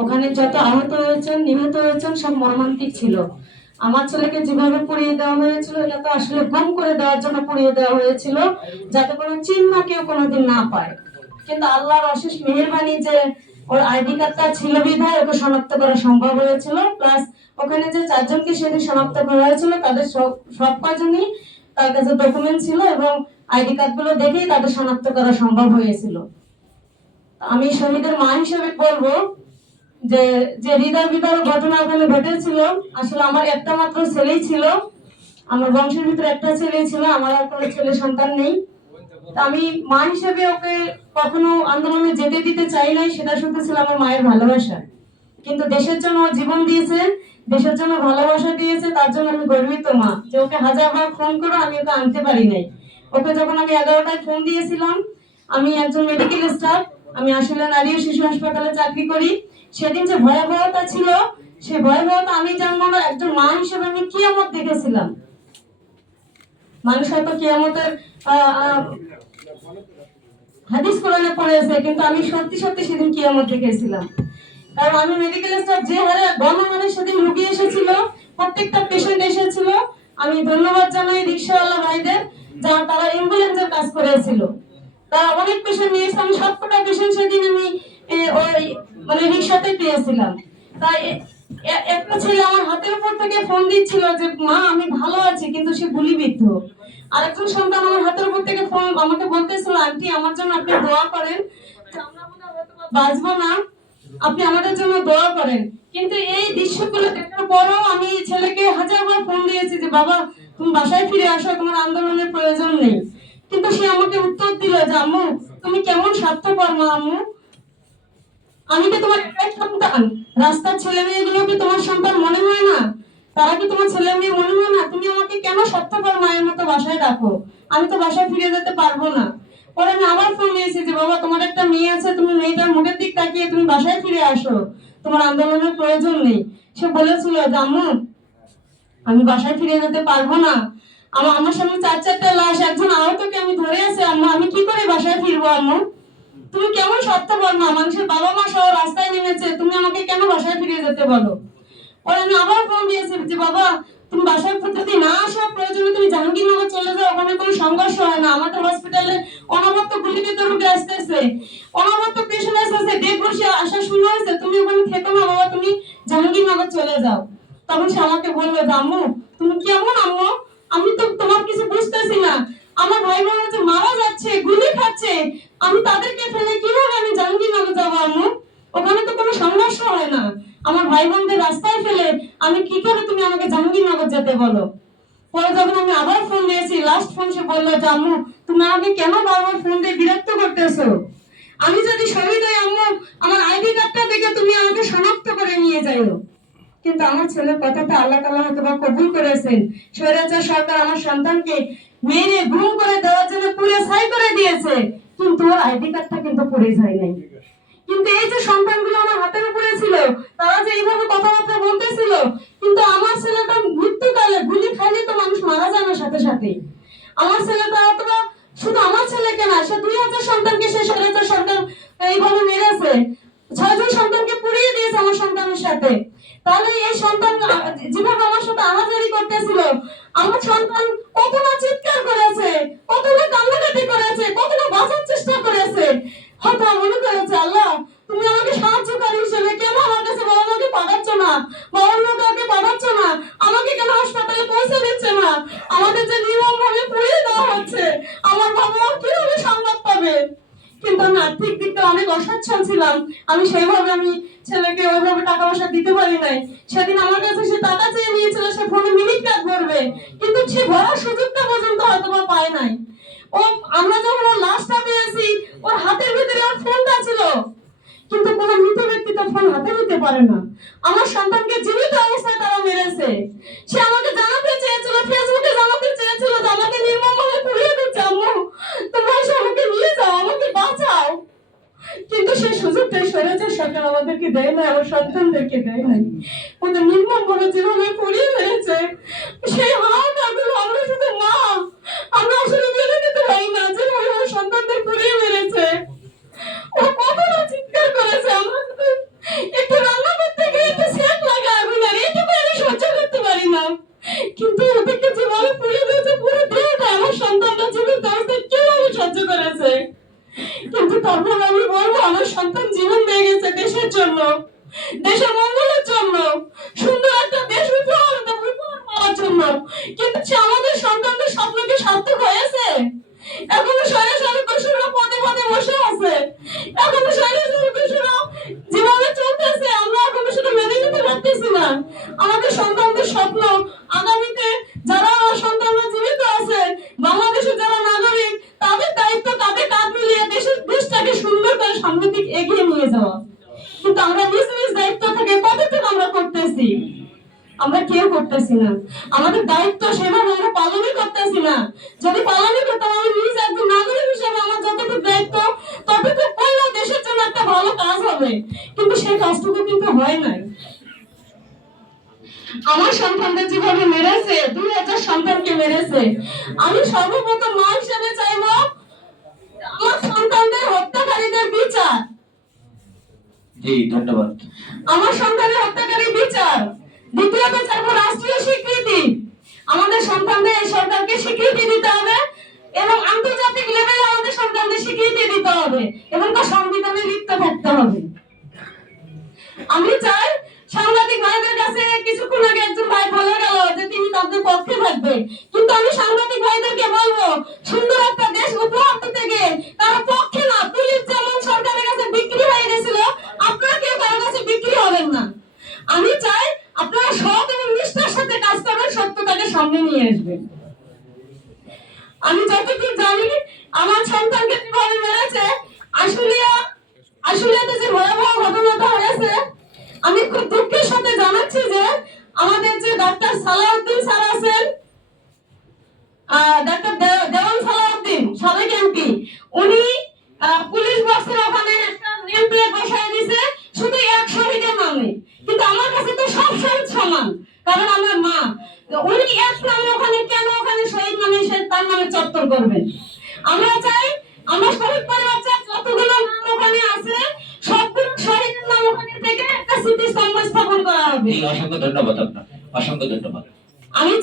ওখানে যত আহত হয়েছেন নিহত হয়েছেন সব মর্মান্তিক ছিল। আমার ছেলেকে যেভাবে পুড়িয়ে দেওয়া হয়েছিল এটা তো আসলে গুম করে দেওয়ার জন্য পুড়িয়ে দেওয়া হয়েছিল, যাতে কোনো চিহ্ন কেউ কোনোদিন না পায়। কিন্তু আল্লাহর অশেষ মেহেরবানি যে ওর আইডি কার্ডটা ছিল বিধায় ওকে শনাক্ত করা সম্ভব হয়েছিল। প্লাস ওখানে যে চারজনকে সেদিন শনাক্ত করা হয়েছিল তাদের সব কজনই তার কাছে ডকুমেন্ট ছিল এবং আইডি কার্ড গুলো দেখেই তাদের শনাক্ত করা সম্ভব হয়েছিল। আমি শহীদের মা হিসেবে বলবো যে যে হৃদয় বিদারক ঘটনা ওখানে ঘটেছিল, আসলে আমার একটা মাত্র ছেলেই ছিল। আমার বংশের ভিতরে একটা ছেলেই ছিল, আমার আর কোনো ছেলে সন্তান নেই। আমি মা হিসেবে ওকে কখনো আন্দোলনে যেতে দিতে চাই নাই, সেটা শুধু ছিল আমার মায়ের ভালোবাসা। কিন্তু দেশের জন্য জীবন দিয়েছে, দেশের জন্য ভালোবাসা দিয়েছে, তার জন্য আমি গর্বিত মা যে ওকে হাজারবার ফোন করে আমি ওকে আনতে পারি নাই। ওকে যখন আমি 11টায় ফোন দিয়েছিলাম, আমি একজন মেডিকেল স্টাফ, আমি আসলে নারী ও শিশু হাসপাতালে চাকরি করি। সেদিন যে ভয়াবহতা ছিল, সেই ভয়াবহতা আমি জানবো না, একজন মা হিসেবে আমি কিয়ামত দেখেছিলাম। মানুষ হয়তো কিয়ামতের হাদিস কোরআনে পড়েছে, কিন্তু আমি সত্যি সত্যি সেদিন কিয়ামত দেখেছিলাম। কারণ আমি মেডিকেল স্টাফ যে হারে গণমানে সেদিন রুগী এসেছিল, প্রত্যেকটা পেশেন্ট এসেছিল। আমি ধন্যবাদ জানাই রিক্সাওয়ালা ভাইদের, যারা তারা অ্যাম্বুলেন্সের কাজ করেছিল। তারা অনেক পেশেন্ট নিয়েছে, আমি সবকটা পেশেন্ট সেদিন আমি ওই মানে রিক্সাতে পেয়েছিলাম। তাই একটা ছেলে আমার হাতের উপর থেকে ফোন দিচ্ছিল যে মা আমি ভালো আছি, কিন্তু সে গুলিবিদ্ধ। আরেকজন সন্তান আমার হাতের উপর থেকে ফোন আমাকে বলতেছিল আন্টি আমার জন্য আপনি দোয়া করেন, আমরা হয়তো বাঁচবো না, আপনি আমাদের জন্য দোয়া করেন। কিন্তু এই দৃশ্যগুলো দেখার পরও আমি ছেলেকে হাজারবার ফোন দিয়েছি যে বাবা তুমি বাসায় ফিরে আসো, তোমার আন্দোলনের প্রয়োজন নেই। কিন্তু সে আমাকে উত্তর দিল যে আম্মু তুমি কেমন স্বার্থপর মা, আম্মু আমি কি তোমার একাই সন্তান? রাস্তার ছেলে মেয়েগুলো কি তোমার সন্তান মনে হয় না? তারা কি তোমার ছেলে মেয়ে মনে হয় না? তুমি আমাকে কেন স্বার্থপর মায়ের মতো বাসায় রাখো? আমি তো বাসায় ফিরে যেতে পারবো না। পরে আমি আবার ফোন নিয়েছি যে বাবা তোমার একটা মেয়ে আছে, তুমি মেয়েটার মুখের দিক তাকিয়ে তুমি বাসায় ফিরে আসো, তোমার আন্দোলনের প্রয়োজন নেই। সে বলেছিল যে আম্মু আমি বাসায় ফিরে যেতে পারবো না, আমার সামনে চারটা লাশ, একজন আহতকে আমি ধরে আছি আম্মু, আমি কি করে বাসায় ফিরবো আম্মু? তুমি কেমন স্বার্থপর মা, মানুষের বাবা মা সহ রাস্তায় নেমেছে, তুমি আমাকে কেন বাসায় ফিরে যেতে বলো? ওরা আমি আবার ফোন দিয়েছি যে বাবা তুমি বাসায় যদি না আসো প্রয়োজনে তুমি জাহাঙ্গীরনগর চলে যাও, ওখানে কোনো সংঘর্ষ হয় না, আমাদের হসপিটালে অনবরত গুলিবিদ্ধ রোগী আসতেছে, অনবরত পেশেন্ট আসতেছে, ডেড বসে আসা শুরু হয়েছে, তুমি ওখানে থেকো না বাবা, তুমি জাহাঙ্গীরনগর চলে যাও। তখন সে আমাকে বললো যে আম্মু তুমি কেমন আম্মু, আমি তো তোমার কিছু বুঝতেছি না, আমার ভাই বোনেরা যে মারা যাচ্ছে গুলি খাচ্ছে, আমি তাদেরকে ফেলে কিভাবে আমি জাহাঙ্গীরনগর যাবো আম্মু? ওখানে তো কোনো সংঘর্ষ হয় না, আমার ভাই বোনদের রাস্তায় ফেলে আমি কি করে তুমি আমাকে জাহাঙ্গীরনগর যেতে বলো? পরে যখন আমি আবার ফোন দিয়েছি, লাস্ট ফোন সে বললো যে আম্মু তুমি আমাকে কেন বারবার ফোন দিয়ে বিরক্ত করতেছো? আমি যদি শহীদ হই আম্মু, আমার আইডি কার্ডটা দেখে তুমি আমাকে শনাক্ত করে নিয়ে যাইও। কিন্তু আমার ছেলের কথাটা আল্লাহ তাআলা হয়তো বা কবুল করেছেন। স্বৈরাচার সরকার আমার সন্তানকে মেরে গুম করে দেওয়ার জন্য পুড়ে ছাই করে দিয়েছে, কিন্তু ওর আইডি কার্ডটা কিন্তু পুড়ে যায় নাই। কিন্তু এই যে সন্তানগুলো আমার হাতের উপরে ছিল, তারা যে এইভাবে কথাবার্তা বলতেছিল, কিন্তু আমার ছেলেটা মৃত্যুকালে গুলি খাইলে তো মানুষ মারা যায় না সাথে সাথে। আমার ছেলেটা অথবা শুধু আমার ছেলেকে না, সে 2000 সন্তানকে সে স্বৈরাচার সরকার এইভাবে মেরেছে, 6জন সন্তানকে পুড়িয়ে দিয়েছে আমার সন্তানের সাথে। তাহলে এই সন্তান যেভাবে আমার সাথে আহাজারি করতেছিল, আমার সন্তান কত না চিৎকার করেছে, কত না কান্নাকাটি করেছে, কত না বাঁচার চেষ্টা করেছে। হয়তো মনে করেছে আল্লাহ তুমি আমাকে সাহায্যকারী হিসেবে কেন আমার কাছে বাবা মাকে পাঠাচ্ছ না, বাবা মা কাউকে পাঠাচ্ছ না, আমাকে কেন হাসপাতালে পৌঁছে দিচ্ছে না, আমাদের যে নির্মম ভাবে পুড়িয়ে দেওয়া হচ্ছে, আমার বাবা মা কিভাবে সংবাদ পাবে? কিন্তু আমি আর্থিক দিক থেকে অনেক অসচ্ছল ছিলাম, আমি সেইভাবে আমি ছেলেকে ওইভাবে টাকা পয়সা দিতে পারি নাই। সেদিন আমার কাছে সে টাকা চেয়ে নিয়েছিল, সে ফোনে মিনিট কাট ভরবে, কিন্তু সে ভরার সুযোগটা পর্যন্ত হয়তো বা পায় নাই। ও আমরা যখন ওর লাশটা পেয়েছি, ওর হাতের ভিতরে ওর ফোনটা ছিল, কিন্তু কোন মৃত ব্যক্তি তো ফোন হাতে নিতে পারে না। আমার সন্তানকে জীবিত অবস্থায় তারা মেরেছে। সে আমাকে জানাতে চেয়েছিল, ফেসবুকে জানাতে চেয়েছিল যে আমাকে নির্মমভাবে পুড়িয়ে দিচ্ছে আম্মু, তোমরা এসে আমাকে নিয়ে যাও, আমাকে বাঁচাও। কিন্তু সেই সুযোগটা স্বৈরাচার সরকার আমাদেরকে দেয় না, আমার সন্তানদেরকে দেয় নাই। ওদের নির্মমভাবে যেভাবে পুড়িয়ে মেরেছে, সেই হাহাকারগুলো আমরা শুধু মা, আমরা আসলে মেনে নিতে পারি না, যেভাবে আমার সন্তানদের পুড়িয়ে মেরেছে। ও কত না চিৎকার করেছে, আমরা শুধু একটু জন্য, দেশের মঙ্গলের জন্য, সুন্দর একটা দেশ উপহার পাওয়ার জন্য। কিন্তু সে আমাদের সন্তানদের স্বপ্ন কি সার্থক হয়েছে? এখনো স্বৈরাচারী দোষরা পদে পদে বসে আছে, এখনো স্বৈরাচারী দোষরা যেভাবে চলতেছে আমরা এখনো সেটা মেনে নিতে পারতেছি না। আমাদের সন্তানদের স্বপ্ন, আগামীতে যারা সন্তানরা জীবিত আছে, বাংলাদেশের যারা নাগরিক, তাদের দায়িত্ব তাদের কাঁধ মিলিয়ে দেশটাকে সুন্দর করে সামনের দিকে এগিয়ে নিয়ে যাওয়া। কিন্তু আমরা নিজ নিজ দায়িত্ব থেকে কতটুকু আমরা করতেছি? আমরা কেউ করতেছি না। আমাদের দায়িত্ব সেভাবে আমরা পালনই করতেছি না। যদি পালনই করতাম, আমি নিজ একজন নাগরিক হিসেবে আমার যতটুকু দায়িত্ব ততটুকু করলেও দেশের জন্য একটা ভালো কাজ হবে, কিন্তু সেই কাজটুকু কিন্তু হয় নাই। আমার সন্তানদের যেভাবে মেরেছে, 2000 সন্তানকে মেরেছে, আমি সর্বপ্রথম মা হিসেবে চাইবো আমার সন্তানদের হত্যাকারীদের বিচার। জি ধন্যবাদ। আমার সন্তানের হত্যাকারী বিচার। দ্বিতীয়ত চাইবো রাষ্ট্রীয় স্বীকৃতি। আমাদের সন্তানদের এই সরকারকে স্বীকৃতি দিতে হবে এবং আন্তর্জাতিক লেভেলে আমাদের সন্তানদের স্বীকৃতি দিতে হবে এবং তার সংবিধানে লিপ্ত থাকতে হবে। আমি চাই সাংবাদিক ভাইদের কাছে কিছুক্ষণ আগে একজন ভাই বলে গেল যে তিনি তাদের পক্ষে থাকবে, কিন্তু আমি সাংবাদিক ভাইদেরকে বলবো সুন্দর একটা দেশ উপহার দিতে গিয়ে তারা পক্ষে না, পুলিশ যেমন সরকারের কাছে বিক্রি হয়ে গেছিল, আপনারা কেউ কারোর কাছে বিক্রি হবেন না। আমি চাই আপনারা সৎ এবং নিষ্ঠার সাথে কাজ করবেন, সত্যটাকে সামনে নিয়ে আসবেন। আমি যতটুকু জানি আমার সন্তানকে যেভাবে মেরেছে, আশুলিয়াতে যে ভয়াবহ ঘটনাটা হয়েছে, আমি খুব দুঃখের সাথে জানাচ্ছি যে আমাদের যে ডাক্তার সালাউদ্দিন স্যার আছেন, ডাক্তার দেওয়ান সালাউদ্দিন সাবেক এমপি, উনি পুলিশ বক্সের ওখানে একটা নেম প্লেট বসায় দিয়েছে শুধু এক শহীদের নামে, কিন্তু আমার কাছে তো সব শহীদ সমান, কারণ আমার মা। উনি এক নামে ওখানে কেন ওখানে শহীদ নামে তার নামে চত্বর করবেন? আমরা চাই আমরা শহীদ পরিবার চাই যতগুলো নাম ওখানে আছে সবগুলো শহীদের নাম ওখানে থেকে একটা স্মৃতিস্তম্ভ স্থাপন করা হবে। অসংখ্য ধন্যবাদ আপনাকে, অসংখ্য ধন্যবাদ। আমি